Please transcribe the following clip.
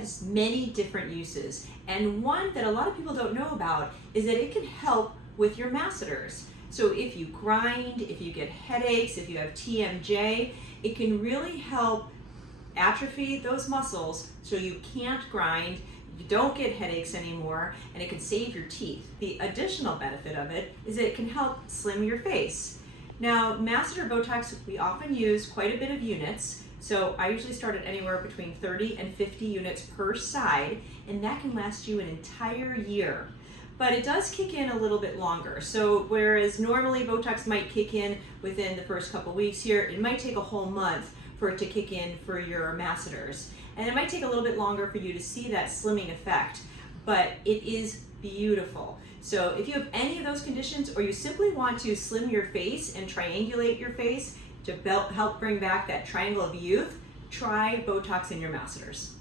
has many different uses, and one that a lot of people don't know about is that it can help with your masseters. So if you grind, if you get headaches, if you have TMJ, it can really help atrophy those muscles so you can't grind, you don't get headaches anymore, and it can save your teeth. The additional benefit of it is that it can help slim your face. Now, Masseter Botox, we often use quite a bit of units, so I usually start at anywhere between 30 and 50 units per side, and that can last you an entire year. But it does kick in a little bit longer. So whereas normally Botox might kick in within the first couple weeks here, it might take a whole month for it to kick in for your masseters. And it might take a little bit longer for you to see that slimming effect, but it is beautiful. So if you have any of those conditions, or you simply want to slim your face and triangulate your face to help bring back that triangle of youth, try Botox in your masseters.